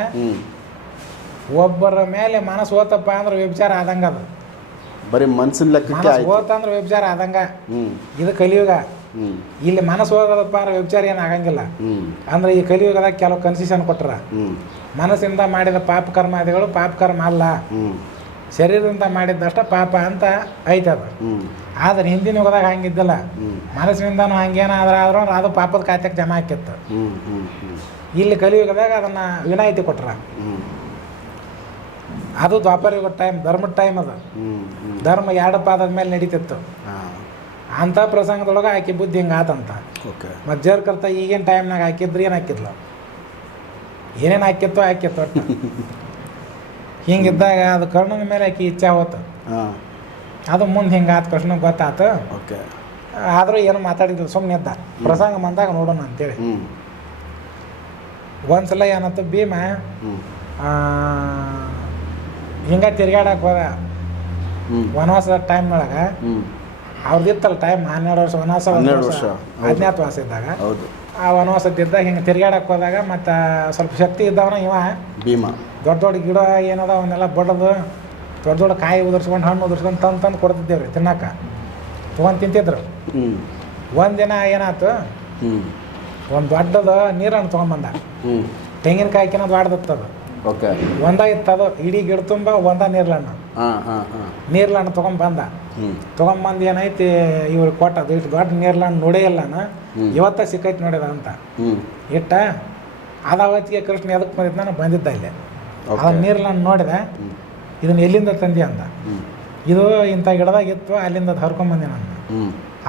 ಒಬ್ಬರ ಮೇಲೆ ಮನಸ್ಸು ಓತಪ್ಪ ಅಂದ್ರೆ ವ್ಯಭಿಚಾರ ಆದಂಗೆ ಅದು ಬರೀ ಮನ್ಸಿನ ಲೆಕ್ಕಕ್ಕೆ ಓತಂದ್ರೆ ವ್ಯಭಿಚಾರ ಆದಂಗೆ ಇದು ಕಲಿಯುಗ ಇಲ್ಲಿ ಮನಸ್ಸು ಹೋಗೋದಪ್ಪ ಅಂದ್ರೆ ವ್ಯಭಿಚಾರ ಏನು ಆಗಂಗಿಲ್ಲ ಅಂದ್ರೆ ಈ ಕಲಿಯುಗದಾಗ ಕೆಲವು ಕನ್ಸಿಷನ್ ಕೊಟ್ರ ಮನಸ್ಸಿಂದ ಮಾಡಿದ ಪಾಪ ಕರ್ಮಾದಿಗಳು ಪಾಪ ಕರ್ಮ ಅಲ್ಲ ಶರೀರದಂತ ಮಾಡಿದ್ದಷ್ಟ ಪಾಪ ಅಂತ ಐತದ ಆದ್ರೆ ಹಿಂದಿನ ಯುಗದಾಗ ಹಂಗಿದ್ದಿಲ್ಲ ಮನಸ್ಸಿನಿಂದನೂ ಹಂಗೇನಾದ್ರೆ ಆದ್ರೂ ಅದು ಪಾಪದ ಖಾತೆಗೆ ಜನ ಆಕಿತ್ತು ಇಲ್ಲಿ ಕಲಿಯುಗದಾಗ ಅದನ್ನ ವಿನಾಯಿತಿ ಕೊಟ್ರ ಅದು ಯುಗ ಟೈಮ್ ಧರ್ಮದ ಟೈಮ್ ಅದು ಧರ್ಮ ಎರಡು ಪಾದದ ಮೇಲೆ ನಡೀತಿತ್ತು ಅಂಥ ಪ್ರಸಂಗದೊಳಗೆ ಆಕೆ ಬುದ್ಧಿ ಹಿಂಗೆ ಆತಂತ ಮಜ್ಜರ್ ಕರ್ತ ಈಗಿನ ಟೈಮ್ನಾಗ ಹಾಕಿದ್ರೆ ಏನು ಹಾಕಿದ್ಲ ಏನೇನು ಹಾಕಿತ್ತು ಹಾಕಿತ್ತು ಹಿಂಗಿದ್ದಾಗ ಅದು ಕರ್ಣನ ಮೇಲೆ ಆಕಿ ಇಚ್ಛೆ ಹೋತು ಅದು ಮುಂದೆ ಹಿಂಗಾದ ಕೃಷ್ಣ ಗೊತ್ತಾತು ಓಕೆ ಆದರೂ ಏನು ಮಾತಾಡಿದ್ರು ಸುಮ್ಮನೆ ಇದ್ದ ಪ್ರಸಂಗ ಬಂದಾಗ ನೋಡೋಣ ಅಂತೇಳಿ ಒಂದ್ಸಲ ಏನತ್ತು ಭೀಮ ಹಿಂಗ ಹಿಂಗೆ ತಿರ್ಗಾಡಕ್ಕೆ ಹೋದ ವನವಾಸ ಟೈಮ್ ಒಳಗ ಅವ್ರದಿತ್ತಲ್ಲ ಟೈಮ್ ಹನ್ನೆರಡು ವರ್ಷ ವನವಾಸ ಹನ್ನೆರಡು ವರ್ಷ ವಾಸ ಇದ್ದಾಗ ಹೌದು ಆ ವನವಾಸದ್ದಿದ್ದಾಗ ಹಿಂಗೆ ತಿರ್ಗಾಡಕ್ಕೆ ಹೋದಾಗ ಮತ್ತೆ ಸ್ವಲ್ಪ ಶಕ್ತಿ ಇದ್ದವನ ಇವ ಭೀಮ ದೊಡ್ಡ ದೊಡ್ಡ ಗಿಡ ಏನದ ಅವನ್ನೆಲ್ಲ ಬಡದು ದೊಡ್ಡ ದೊಡ್ಡ ಕಾಯಿ ಉದರ್ಸ್ಕೊಂಡು ಹಣ್ಣು ಉದರ್ಸ್ಕೊಂಡು ತಂದು ತಂದು ಕೊಡ್ತಿದ್ದೇವೆ ರೀ ತಿನ್ನಕ್ಕೆ ತೊಗೊಂಡು ತಿಂತಿದ್ರು ಒಂದಿನ ಏನಾಯ್ತು ಒಂದು ದೊಡ್ಡದು ನೀರನ್ನು ತೊಗೊಂಬಂದ ತೆಂಗಿನಕಾಯಿಕಿನ ಅದು ಓಕೆ ಒಂದ ಇತ್ತದು ಇಡೀ ಗಿಡ ತುಂಬ ಒಂದ ನೀರ್ಲಣ್ಣು ನೀರ್ಲಣ್ಣ ತಗೊಂಬಂದ ತೊಗೊಂಬಂದು ಏನೈತಿ ಇವ್ರು ಕೊಟ್ಟದು ಇಷ್ಟು ದೊಡ್ಡ ನೀರ್ಲಣ್ಣ ನೋಡೇ ಇಲ್ಲನ ಇವತ್ತ ಸಿಕ್ಕೈತಿ ನೋಡಿದ ಅಂತ ಇಟ್ಟ ಅದಾವತ್ತಿಗೆ ಕೃಷ್ಣ ಎದಕ್ಕೆ ಬಂದಿದ್ದು ನಾನು ಬಂದಿದ್ದ ಇಲ್ಲೇ ಆ ನೀರಲ್ಲಿ ನಾನು ನೋಡಿದೆ ಇದನ್ನು ಎಲ್ಲಿಂದ ತಂದಿ ಅಂದ ಇದು ಇಂಥ ಗಿಡದಾಗಿತ್ತು ಅಲ್ಲಿಂದ ಅದು ಹರ್ಕೊಂಬಂದೆ ನಾನು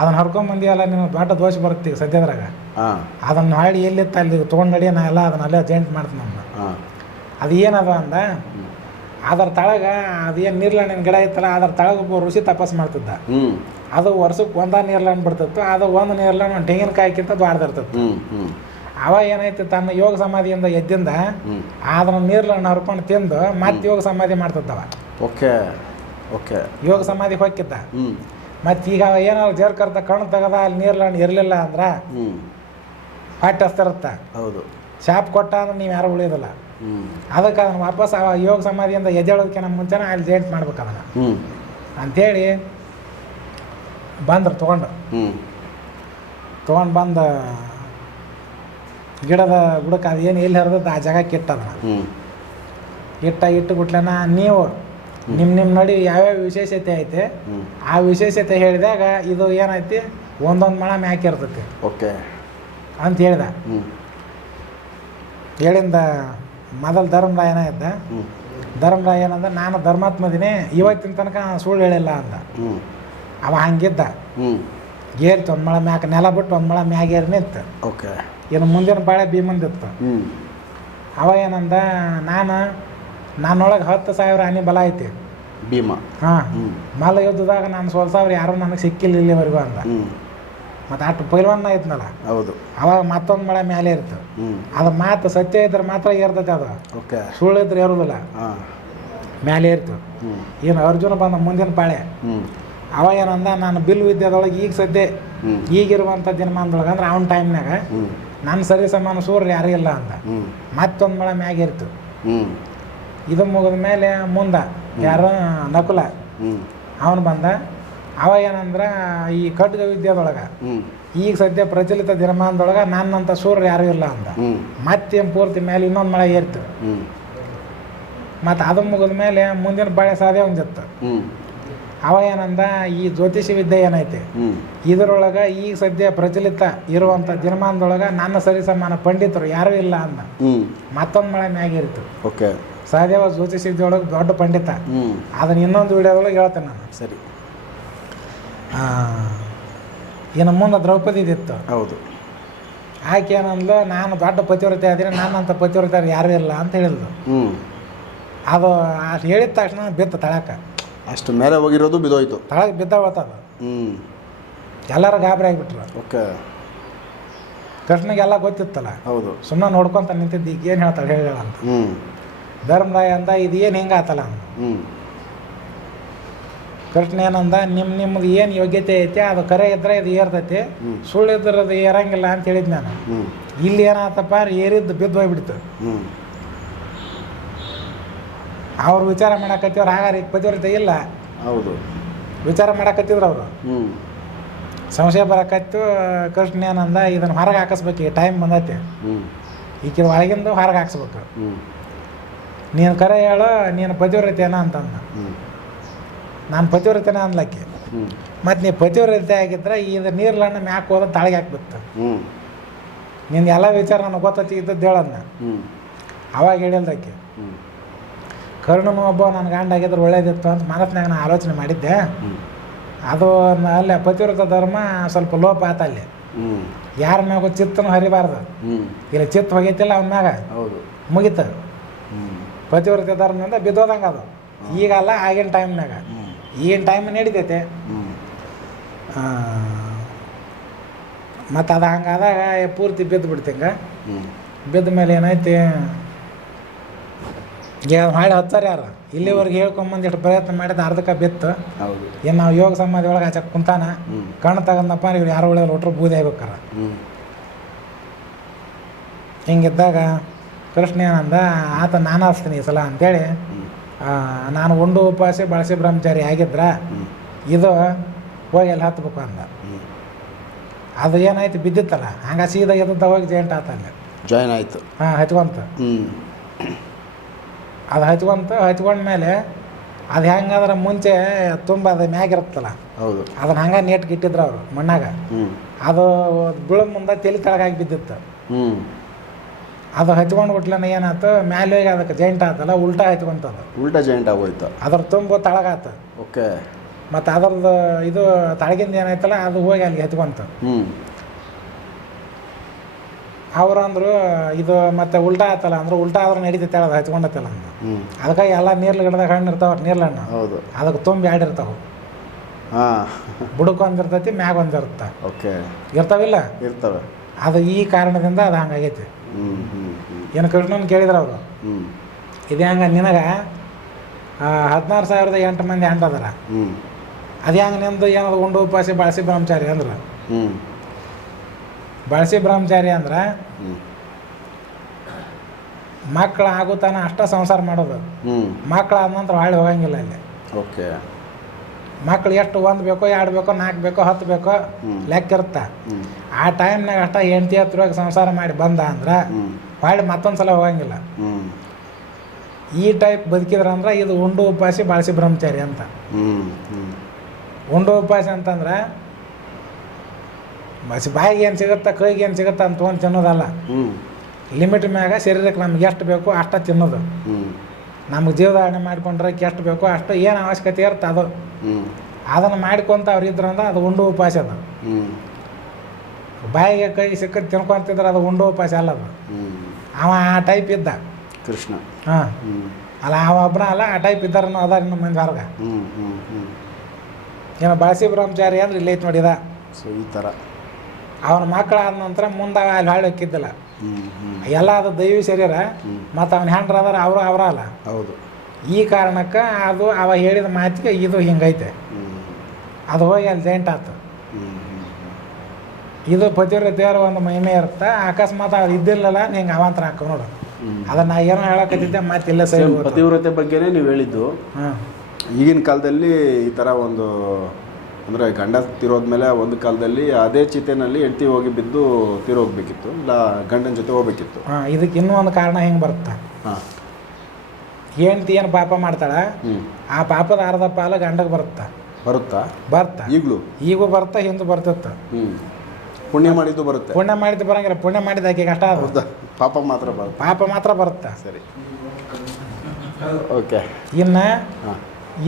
ಅದನ್ನು ಹರ್ಕೊಂಬಂದಿ ಅಲ್ಲ ನೀನು ದೊಡ್ಡ ದೋಷ ಬರ್ತೀವಿ ಸದ್ಯದ್ರಾಗ ಅದನ್ನು ಹಾಡಿ ಎಲ್ಲಿತ್ತು ಅಲ್ಲಿ ತೊಗೊಂಡು ನಡಿ ನಾ ಎಲ್ಲ ಅದನ್ನ ಅಲ್ಲೇ ಜೈಂಟ್ ಮಾಡ್ತೀನಿ ನಾನು ಅದು ಏನದ ಅಂದ ಅದರ ತಳಗ ಅದೇನು ನೀರ್ಲಾಣಿನ ಗಿಡ ಇತ್ತಲ್ಲ ಅದರ ತಳಗ ಒಬ್ಬ ಋಷಿ ತಪಾಸ್ ಮಾಡ್ತಿದ್ದ ಅದು ವರ್ಷಕ್ಕೆ ಒಂದ ನೀರ್ಲಾಣ್ ಬಿಡ್ತಿತ್ತು ಅದು ಒಂದು ನೀರ್ಲಾಣ್ ಒಂದು ತೆಂಗಿನಕಾಯಿಗಿಂತ ದೊಡ್ಡದಿರ್ತಿತ್ತು ಅವ ಏನಾಯ್ತು ತನ್ನ ಯೋಗ ಸಮಾಧಿಯಿಂದ ಎದ್ದಿಂದ ಅದನ್ನ ನೀರ್ಲನ್ನ ಹರ್ಕೊಂಡು ತಿಂದು ಮತ್ತೆ ಯೋಗ ಸಮಾಧಿ ಮಾಡ್ತಿದ್ದವ ಓಕೆ ಓಕೆ ಯೋಗ ಸಮಾಧಿ ಹೋಗಿದ್ದ ಮತ್ತೆ ಈಗ ಅವ ಏನಾದ್ರು ಜೇರ್ ಕರ್ತ ಕಣ್ಣು ತೆಗದ ಅಲ್ಲಿ ನೀರ್ಲನ್ನ ಇರಲಿಲ್ಲ ಅಂದ್ರೆ ಹೊಟ್ಟೆ ಹಸ್ತಿರತ್ತ ಹೌದು ಶಾಪ್ ಕೊಟ್ಟ ಅಂದ್ರೆ ನೀವು ಯಾರು ಉಳಿಯೋದಿಲ್ಲ ಅದಕ್ಕೆ ಅದನ್ನ ವಾಪಸ್ ಆ ಯೋಗ ಸಮಾಧಿಯಿಂದ ಎದ್ದೇಳೋದಕ್ಕೆ ನಮ್ಮ ಮುಂಚೆನೇ ಅಲ್ಲಿ ಜೇಂಟ್ ಮಾಡ್ಬೇಕು ಅಂತೇಳಿ ಅಂಥೇಳಿ ಬಂದ್ರು ತೊಗೊಂಡು ತೊಗೊಂಡು ಬಂದ ಗಿಡದ ಬುಡಕ್ಕೆ ಅದು ಏನು ಎಲ್ಲಿ ಹರಿದ ಆ ಜಾಗ ಕೆಟ್ಟದ ಇಟ್ಟ ಇಟ್ಟು ಬಿಟ್ಲನ ನೀವು ನಿಮ್ಮ ನಿಮ್ಮ ನೋಡಿ ಯಾವ್ಯಾವ ವಿಶೇಷತೆ ಐತೆ ಆ ವಿಶೇಷತೆ ಹೇಳಿದಾಗ ಇದು ಏನೈತಿ ಒಂದೊಂದು ಮಳ ಮ್ಯಾಕೆ ಇರ್ತೈತಿ ಓಕೆ ಅಂತ ಹೇಳಿದ ಹೇಳಿಂದ ಮೊದಲು ಧರ್ಮರಾಯನ ಇದ್ದ ಧರ್ಮರಾಯ ಏನಂದ ನಾನು ಧರ್ಮಾತ್ಮದಿನೇ ಇವತ್ತಿನ ತನಕ ಸುಳ್ಳು ಹೇಳಿಲ್ಲ ಅಂದ ಅವ ಹಂಗಿದ್ದ ಏರ್ತು ಒಂದು ಮಳ ಮ್ಯಾಕ ನೆಲ ಬಿಟ್ಟು ಒಂದು ಮಳ ಮ್ಯಾಗ ಏರ್ ನಿಂತು ಓಕೆ ಏನು ಮುಂದಿನ ಬಾಳೆ ಭೀಮಂದಿತ್ತು ಹ್ಞೂ ಅವ ಏನಂದ ನಾನು ನಾನೊಳಗೆ ಹತ್ತು ಸಾವಿರ ಹಾನಿ ಬಲ ಐತಿ ಭೀಮ ಹಾಂ ಮಲ ಯುದ್ಧದಾಗ ನಾನು ಸಾವಿರ ಯಾರು ನನಗೆ ಸಿಕ್ಕಿಲ್ಲ ಇಲ್ಲಿವರೆಗೂ ಅಂದ ಮತ್ತು ಅಷ್ಟು ಪೈಲ್ವನ್ನ ಐತ್ನಲ್ಲ ಹೌದು ಅವಾಗ ಮತ್ತೊಂದು ಮಳೆ ಮೇಲೆ ಇರ್ತದೆ ಅದು ಮಾತು ಸತ್ಯ ಇದ್ರೆ ಮಾತ್ರ ಏರ್ತೈತೆ ಅದು ಓಕೆ ಸುಳ್ಳು ಇದ್ರೆ ಏರೋದಿಲ್ಲ ಮೇಲೆ ಇತ್ತು ಏನು ಅರ್ಜುನ ಬಂದ ಮುಂದಿನ ಪಾಳೆ ಅವ ಏನಂದ ನಾನು ಬಿಲ್ ವಿದ್ಯದೊಳಗೆ ಈಗ ಸದ್ಯ ಈಗಿರುವಂತ ದಿನಮಾನದೊಳಗೆ ಅಂದ್ರೆ ಅವನ ಟೈಮ್ನಾಗ ನನ್ನ ಸರಿ ಸಮಾನ ಸೂರ್ಯ ಯಾರೂ ಇಲ್ಲ ಅಂದ ಮತ್ತೊಂದು ಮಳೆ ಮ್ಯಾಗಿರ್ತು ಇದು ಮುಗಿದ ಮೇಲೆ ಮುಂದ ಯಾರೋ ನಕುಲ ಅವನು ಬಂದ ಅವ ಏನಂದ್ರ ಈ ಖಡ್ಗ ವಿದ್ಯಾದೊಳಗೆ ಈಗ ಸದ್ಯ ಪ್ರಚಲಿತ ದಿನಮಾನದೊಳಗೆ ನನ್ನಂಥ ಸೂರ್ಯ ಯಾರೂ ಇಲ್ಲ ಅಂದ ಮತ್ತೆ ಪೂರ್ತಿ ಮೇಲೆ ಇನ್ನೊಂದು ಮಳೆ ಏರ್ತು ಮತ್ತು ಅದು ಮುಗಿದ ಮೇಲೆ ಮುಂದಿನ ಬಳೆ ಸಾಧ್ಯ ಒಂದಿತ್ತು ಅವ ಏನಂದ ಈ ಜ್ಯೋತಿಷ ವಿದ್ಯೆ ಏನೈತೆ ಇದರೊಳಗ ಈಗ ಸದ್ಯ ಪ್ರಚಲಿತ ಇರುವಂತ ದಿನಮಾನದೊಳಗ ನನ್ನ ಸರಿ ಸಮಾನ ಪಂಡಿತರು ಯಾರು ಇಲ್ಲ ಅಂದ ಮತ್ತೊಂದ್ ಮಳೆ ಮ್ಯಾಗಿರ್ತು ಓಕೆ ಸಹದೇವ ಜ್ಯೋತಿಷ ವಿದ್ಯೆಯೊಳಗೆ ದೊಡ್ಡ ಪಂಡಿತ ಅದನ್ನ ಇನ್ನೊಂದು ವಿಡಿಯೋದೊಳಗೆ ಹೇಳ್ತೇನೆ ನಾನು ಸರಿ ಮುಂದ ದ್ರೌಪದಿ ದಿತ್ತು ಹೌದು ಆಕೆ ನಾನು ದೊಡ್ಡ ಪತಿವ್ರತೆ ಆದರೆ ನಾನಂತ ಪತಿವ್ರತೆ ಯಾರು ಇಲ್ಲ ಅಂತ ಹೇಳಿದ್ಲು ಅದು ಅಷ್ಟು ಹೇಳಿದ ತಕ್ಷಣ ಬಿತ್ತು ತಳಕ ಅಷ್ಟು ಮೇಲೆ ಹೋಗಿರೋದು ಬಿದ್ದೋಯ್ತು ತಳಗೆ ಬಿದ್ದಾವತ್ತ ಅದು ಹ್ಞೂ ಎಲ್ಲರ ಗಾಬರಿ ಆಗಿಬಿಟ್ರು ಓಕೆ ಕೃಷ್ಣಗೆಲ್ಲ ಗೊತ್ತಿತ್ತಲ್ಲ ಹೌದು ಸುಮ್ಮನೆ ನೋಡ್ಕೊಂತ ನಿಂತಿದ್ದು ಈಗ ಏನು ಹೇಳ್ತಾಳೆ ಹೇಳ ಅಂತ ಹ್ಞೂ ಧರ್ಮರಾಯ ಅಂದ ಇದು ಏನು ಹಿಂಗೆ ಆತಲ್ಲ ಅಂತ ಹ್ಞೂ ಕೃಷ್ಣ ಏನಂದ ನಿಮ್ಮ ನಿಮ್ಮದು ಏನು ಯೋಗ್ಯತೆ ಐತೆ ಅದು ಕರೆ ಇದ್ರೆ ಇದು ಏರ್ತೈತಿ ಸುಳ್ಳು ಇದ್ರೆ ಅದು ಏರಂಗಿಲ್ಲ ಅಂತ ಹೇಳಿದ್ ನಾನು ಇಲ್ಲಿ ಏನಾತಪ್ಪ ಏರಿದ್ದು ಬಿದ್ದು ಹೋಗ್ಬಿಡ್ತು ಹ್ಞೂ ಅವ್ರು ವಿಚಾರ ಮಾಡಾಕತ್ತಿವ್ರು ಆಗಾರ ವರ್ಷ ಇಲ್ಲ ಹೌದು ವಿಚಾರ ಮಾಡಕತ್ತಿದ್ರು ಅವರು ಹ್ಮ್ ಸಂಶಯ ಬರಕತ್ತು ಕೃಷ್ಣ ಏನಂದ ಇದನ್ನು ಹೊರಗೆ ಹಾಕಿಸ್ಬೇಕು ಟೈಮ್ ಬಂದೈತಿ ಈಕೆ ಒಳಗಿಂದ ಹೊರಗೆ ಹಾಕ್ಸ್ಬೇಕು ಹ್ಮ್ ನೀನು ಕರೆ ಹೇಳು ನೀನು ಪತಿವ್ರತೇನ ಅಂತಂದ ನಾನು ಪತಿವ್ರತೆನ ಅನ್ಲಕ್ಕೆ ಮತ್ತು ನೀ ಪತಿವ್ರತೆ ಆಗಿದ್ರೆ ಇದು ಲಣ್ಣ ಮ್ಯಾಕ್ ಹೋದ ತಾಳಿಗೆ ಹಾಕ್ಬಿತ್ತು ನಿನ್ನ ಎಲ್ಲ ವಿಚಾರ ನನಗೆ ಗೊತ್ತೈತಿ ಇದ್ದದ್ದು ಹೇಳನ್ನ ಅವಾಗ ಹೇಳಿಲ್ದಕ್ಕೆ ಕರ್ಣನು ಒಬ್ಬ ನನ್ನ ಗಂಡ ಆಗಿದ್ರೆ ಒಳ್ಳೇದಿತ್ತು ಅಂತ ಮನಸ್ಸಿನಾಗ ನಾನು ಆಲೋಚನೆ ಮಾಡಿದ್ದೆ ಅದು ಅಲ್ಲೇ ಪತಿವ್ರತ ಧರ್ಮ ಸ್ವಲ್ಪ ಲೋಪ ಆತ ಅಲ್ಲಿ ಯಾರ ಮ್ಯಾಗ ಚಿತ್ತನು ಹರಿಬಾರ್ದು ಇಲ್ಲ ಚಿತ್ತ ಹೋಗೈತಿಲ್ಲ ಅವನ ಮ್ಯಾಗ ಮುಗಿತ ಪತಿವ್ರತ ಧರ್ಮದಿಂದ ಬಿದ್ದೋದಂಗೆ ಅದು ಈಗಲ್ಲ ಆಗಿನ ಟೈಮ್ನಾಗ ಈಗಿನ ಟೈಮ್ ನಡೀತೈತೆ ಮತ್ತು ಅದು ಹಂಗಾದಾಗ ಪೂರ್ತಿ ಬಿದ್ದು ಬಿಡ್ತಿಂಗ ಬಿದ್ದ ಮೇಲೆ ಏನೈತಿ ಮಾಡಿ ಹತ್ತಾರ ಯಾರು ಇಲ್ಲಿವರೆಗೆ ಹೇಳ್ಕೊಂಬಂದು ಇಷ್ಟು ಪ್ರಯತ್ನ ಮಾಡಿದ ಅರ್ಧಕ ಬಿತ್ತು ಹೌದು ಏನು ನಾವು ಯೋಗ ಸಮಾಧಿ ಒಳಗೆ ಆಚೆ ಕುಂತಾನ ಕಣ್ಣು ತಗೊಂಡಪ್ಪ ಇವ್ರು ಯಾರು ಒಳ್ಳೆ ಒಟ್ಟರು ಬೂದಿ ಆಗ್ಬೇಕಾರ ಹಿಂಗಿದ್ದಾಗ ಕೃಷ್ಣ ಏನಂದ ಆತ ನಾನು ಹಚ್ತೀನಿ ಈ ಸಲ ಅಂತೇಳಿ ನಾನು ಉಂಡು ಉಪವಾಸಿ ಬಳಸಿ ಬ್ರಹ್ಮಚಾರಿ ಆಗಿದ್ರ ಇದು ಹೋಗಿ ಎಲ್ಲಿ ಹತ್ಬೇಕು ಅಂದ ಅದು ಏನಾಯ್ತು ಬಿದ್ದಿತ್ತಲ್ಲ ಹಂಗ ಸೀದಾ ಇದ್ದಂತ ಹೋಗಿ ಜಾಯಿಂಟ್ ಆತ ಅಲ್ಲಿ ಜಾಯಿನ್ ಆಯಿತು ಹಾಂ ಹಚ್ಕೊಂತ ಅದು ಹಚ್ಕೊಂತ ಹಚ್ಕೊಂಡ್ಮೇಲೆ ಅದು ಹೆಂಗಾದ್ರೆ ಮುಂಚೆ ತುಂಬ ಅದು ಮ್ಯಾಗಿರುತ್ತಲ್ಲ ಹೌದು ಅದನ್ನ ಹಂಗ ನೀಟ್ ಗಿಟ್ಟಿದ್ರು ಅವರು ಮಣ್ಣಾಗ ಅದು ಬಿಳ ಮುಂದೆ ತೆಲಿ ತಳಗಾಗಿ ಬಿದ್ದಿತ್ತು ಅದು ಹಚ್ಕೊಂಡು ಬಿಟ್ಲನ ಏನಾಯ್ತು ಮ್ಯಾಲೆ ಹೋಗಿ ಅದಕ್ಕೆ ಜೈಂಟ್ ಆತಲ್ಲ ಉಲ್ಟಾ ಅದು ಉಲ್ಟಾ ಜೈಂಟ್ ಆಗೋಯ್ತು ಅದ್ರ ತುಂಬ ತಳಗಾತು ಓಕೆ ಮತ್ತು ಅದ್ರದ್ದು ಇದು ತಳಗಿಂದ ಏನಾಯ್ತಲ್ಲ ಅದು ಹೋಗಿ ಅಲ್ಲಿ ಹಚ್ಕೊಂತ ಅವ್ರಂದ್ರು ಇದು ಮತ್ತೆ ಉಲ್ಟಾ ಆತಲ್ಲ ಅಂದ್ರೆ ಉಲ್ಟಾ ಆದ್ರೆ ನಡೀತೈತೆ ಅದು ಹಚ್ಕೊಂಡತ್ತಲ್ಲ ಅದಕ್ಕಾಗಿ ಎಲ್ಲ ನೀರ್ ಗಿಡದಾಗ ಹಣ್ಣು ಇರ್ತಾವ ನೀರ್ಲ ಹಣ್ಣು ಹೌದು ಅದಕ್ಕೆ ತುಂಬಿ ಆಡಿರ್ತಾವೆ ಹಾಂ ಬುಡಕ್ಕೆ ಒಂದಿರ್ತೈತಿ ಮ್ಯಾಗ ಒಂದಿರುತ್ತೆ ಓಕೆ ಇರ್ತಾವಿಲ್ಲ ಇರ್ತವೆ ಅದು ಈ ಕಾರಣದಿಂದ ಅದು ಹಂಗಾಗೈತಿ ಏನು ಕೃಷ್ಣನ್ ಕೇಳಿದ್ರು ಅವರು ಇದು ಹೆಂಗೆ ನಿನಗ ಹದಿನಾರು ಸಾವಿರದ ಎಂಟು ಮಂದಿ ಅಂಟದಾರ ಅದು ಹೆಂಗೆ ನಿಂದು ಏನದು ಉಂಡು ಉಪಾಸಿ ಬಳಸಿ ಬ್ರಹ್ಮಚಾರಿ ಅಂದ್ರೆ ಬಳಸಿ ಬ್ರಹ್ಮಚಾರಿ ಅಂದ್ರೆ ಮಕ್ಕಳ ಆಗೋ ಅಷ್ಟ ಸಂಸಾರ ಮಾಡೋದು ಮಕ್ಕಳ ಆದ ನಂತರ ಹಾಳಿ ಹೋಗಂಗಿಲ್ಲ ಇಲ್ಲಿ ಓಕೆ ಮಕ್ಳು ಎಷ್ಟು ಒಂದು ಬೇಕೋ ಎರಡು ಬೇಕೋ ನಾಲ್ಕು ಬೇಕೋ ಹತ್ತು ಬೇಕೋ ಲೆಕ್ಕ ಇರುತ್ತೆ ಆ ಟೈಮ್ನಾಗ ಅಷ್ಟ ಹೆಂಡತಿ ಹತ್ರ ಸಂಸಾರ ಮಾಡಿ ಬಂದ ಅಂದ್ರೆ ಹೊಳ್ಳಿ ಮತ್ತೊಂದ್ಸಲ ಸಲ ಹೋಗಂಗಿಲ್ಲ ಈ ಟೈಪ್ ಬದುಕಿದ್ರಂದ್ರೆ ಇದು ಉಂಡು ಉಪಾಸಿ ಬಳಸಿ ಬ್ರಹ್ಮಚಾರಿ ಅಂತ ಉಂಡು ಉಪಾಸಿ ಅಂತಂದ್ರೆ ಮಸಿ ಬಾಯಿಗೆ ಏನು ಸಿಗುತ್ತೆ ಕೈಗೆ ಏನು ಸಿಗುತ್ತೆ ಅಂತ ತೊಗೊಂಡು ತಿನ್ನೋದಲ್ಲ ಲಿಮಿಟ್ ಮ್ಯಾಗ ಶರೀರಕ್ಕೆ ನಮ್ಗೆ ಎಷ್ಟು ಬೇಕೋ ಅಷ್ಟ ತಿನ್ನೋದು ನಮ್ಗೆ ಜೀವಧಾರಣೆ ಮಾಡ್ಕೊಂಡ್ರೆ ಎಷ್ಟು ಬೇಕೋ ಅಷ್ಟು ಏನು ಅವಶ್ಯಕತೆ ಇರುತ್ತೆ ಅದು ಅದನ್ನು ಮಾಡ್ಕೊಂತ ಅವ್ರು ಅಂದ್ರೆ ಅದು ಉಂಡು ಉಪವಾಸ ಅದು ಬಾಯಿಗೆ ಕೈ ಸಿಕ್ಕ ತಿನ್ಕೊಂತಿದ್ರೆ ಅದು ಉಂಡು ಉಪವಾಸ ಅಲ್ಲ ಅದು ಅವ ಆ ಟೈಪ್ ಇದ್ದ ಕೃಷ್ಣ ಹಾಂ ಅಲ್ಲ ಅವ ಒಬ್ಬನ ಅಲ್ಲ ಆ ಟೈಪ್ ಇದ್ದಾರನು ಅದಾರ ಇನ್ನು ಮಂದಿ ವರ್ಗ ಏನೋ ಬಳಸಿ ಬ್ರಹ್ಮಚಾರಿ ಅಂದ್ರೆ ಇಲ್ಲಿ ಐತೆ ನೋಡಿದ ಸೊ ಈ ಥರ ಅವನ ಮಕ್ಕಳಾದ ನಂತರ ಮುಂದೆ ಅಲ್ಲಿ ಹಾಳು ಎಲ್ಲ ಅದು ದೈವಿ ಶರೀರ ಮತ್ತು ಅವನ ಹೆಂಡ್ರ ಅದಾರ ಅವರು ಅವರ ಅಲ್ಲ ಹೌದು ಈ ಕಾರಣಕ್ಕೆ ಅದು ಅವ ಹೇಳಿದ ಮಾತಿಗೆ ಇದು ಹಿಂಗೈತೆ ಅದು ಹೋಗಿ ಅಲ್ಲಿ ಜೈಂಟ್ ಆಯ್ತು ಇದು ಪತಿವ್ರ ದೇವರ ಒಂದು ಮಹಿಮೆ ಇರುತ್ತೆ ಅಕಸ್ಮಾತ್ ಅವ್ರು ಇದ್ದಿರಲಿಲ್ಲ ಹಿಂಗೆ ಅವಾಂತರ ಹಾಕ ನೋಡು ಅದನ್ನ ನಾ ಏನೋ ಹೇಳಕತ್ತಿದ್ದೆ ಮತ್ತೆ ಇಲ್ಲ ಸರಿ ಪತಿವ್ರತೆ ಬಗ್ಗೆನೇ ನೀವು ಹೇಳಿದ್ದು ಈಗಿನ ಕಾಲದಲ್ಲಿ ಈ ಥರ ಒಂದು ಅಂದರೆ ಗಂಡ ಮೇಲೆ ಒಂದು ಕಾಲದಲ್ಲಿ ಅದೇ ಚಿತೆನಲ್ಲಿ ಹೆಂಡತಿ ಹೋಗಿ ಬಿದ್ದು ತಿರೋಗ್ಬೇಕಿತ್ತು ಇಲ್ಲ ಗಂಡನ ಜೊತೆ ಹೋಗ್ಬೇಕಿತ್ತು ಹಾಂ ಇದಕ್ಕೆ ಇನ್ನೂ ಒಂದು ಕಾರಣ ಹೆಂಗೆ ಬರುತ್ತೆ ಹಾಂ ಹೆಂಡ್ತಿ ಏನು ಪಾಪ ಮಾಡ್ತಾಳೆ ಆ ಪಾಪದ ಅರ್ಧ ಪಾಲ ಗಂಡಗೆ ಬರುತ್ತಾ ಬರುತ್ತಾ ಬರ್ತಾ ಈಗಲೂ ಈಗ ಬರ್ತಾ ಹಿಂದೆ ಬರ್ತಿತ್ತು ಹ್ಞೂ ಪುಣ್ಯ ಮಾಡಿದ್ದು ಬರುತ್ತೆ ಪುಣ್ಯ ಮಾಡಿದ್ದು ಬರಂಗಿಲ್ಲ ಪುಣ್ಯ ಮಾಡಿದ ಆಕೆ ಕಷ್ಟ ಆಗುತ್ತೆ ಪಾಪ ಮಾತ್ರ ಬರುತ್ತೆ ಪಾಪ ಮಾತ್ರ ಬರುತ್ತೆ ಸರಿ ಓಕೆ ಇನ್ನು ಹಾಂ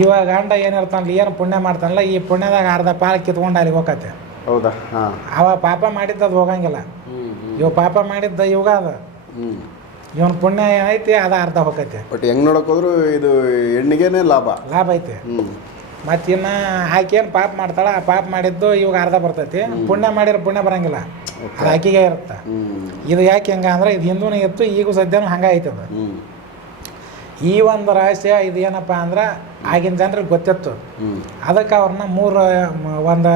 ಇವಾಗ ಗಂಡ ಏನಿರ್ತಾನಲ್ಲ ಏನು ಪುಣ್ಯ ಮಾಡ್ತಾನಲ್ಲ ಈ ಪುಣ್ಯದಾಗ ಅರ್ಧ ಪಾಲ್ ಕಿತ್ಕೊಂಡು ಅಲ್ಲಿಗೆ ಹೋಗತ್ತೆ ಹೌದಾ ಅವ ಪಾಪ ಮಾಡಿದ್ದು ಅದು ಹೋಗಂಗಿಲ್ಲ ಇವ ಪಾಪ ಮಾಡಿದ್ದ ಇವಾಗ ಅದ ಇವನ್ ಪುಣ್ಯ ಏನೈತಿ ಅದ ಅರ್ಧ ಹೋಗತ್ತೆ ಬಟ್ ಹೆಂಗ್ ನೋಡಕ್ ಹೋದ್ರು ಇದು ಹೆಣ್ಣಿಗೆನೆ ಲಾಭ ಲಾಭ ಐತಿ ಮತ್ತಿನ್ನ ಆಕೇನು ಪಾಪ ಮಾಡ್ತಾಳ ಆ ಪಾಪ ಮಾಡಿದ್ದು ಇವಾಗ ಅರ್ಧ ಬರ್ತೈತಿ ಪುಣ್ಯ ಮಾಡಿದ್ರೆ ಪುಣ್ಯ ಬರಂಗಿಲ್ಲ ಅದು ಆಕಿಗೆ ಇರುತ್ತೆ ಇದು ಯಾಕೆ ಹೆಂಗ ಅಂದ್ರೆ ಇದು ಹಿಂದೂನೇ ಇತ್ತು ಈಗ ಸದ್ಯನೂ ಹಂಗ ಐತದ ಈ ಒಂದು ರಹಸ್ಯ ಇದೇನಪ್ಪ ಅಂದ್ರೆ ಆಗಿನ ಜನರಿಗೆ ಗೊತ್ತಿತ್ತು ಅದಕ್ಕೆ ಅವ್ರನ್ನ ಮೂರು ಒಂದು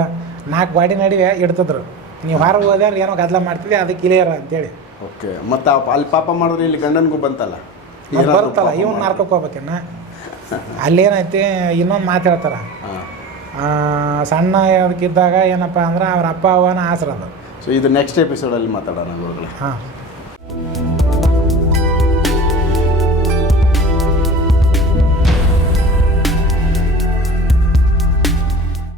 ನಾಲ್ಕು ಬಾಡಿ ನಡುವೆ ಇಡ್ತಿದ್ರು ನೀವು ಹೊರಗೆ ಹೋದ್ಯಾರ ಏನೋ ಗದ್ದಲ ಮಾಡ್ತಿದ್ವಿ ಅದಕ್ಕೆ ಇಳಿಯರ ಅಂತೇಳಿ ಓಕೆ ಮತ್ತು ಅಲ್ಲಿ ಪಾಪ ಮಾಡಿದ್ರೆ ಇಲ್ಲಿ ಗಂಡನಿಗೂ ಬಂತಲ್ಲ ಬರುತ್ತಲ್ಲ ಇವನ್ ನಾರ್ಕಕ್ಕೆ ಹೋಗ್ಬೇಕನ್ನ ಅಲ್ಲೇನೈತಿ ಇನ್ನೊಂದು ಮಾತಾಡ್ತಾರ ಸಣ್ಣ ಅದಕ್ಕಿದ್ದಾಗ ಏನಪ್ಪ ಅಂದ್ರೆ ಅವ್ರ ಅಪ್ಪ ಅವನ ಆಸರ ಅದು ಸೊ ಇದು ನೆಕ್ಸ್ಟ್ ಎಪಿಸೋಡಲ್ಲಿ ಮಾತಾಡೋಣ ಗುರುಗಳೇ ಹಾಂ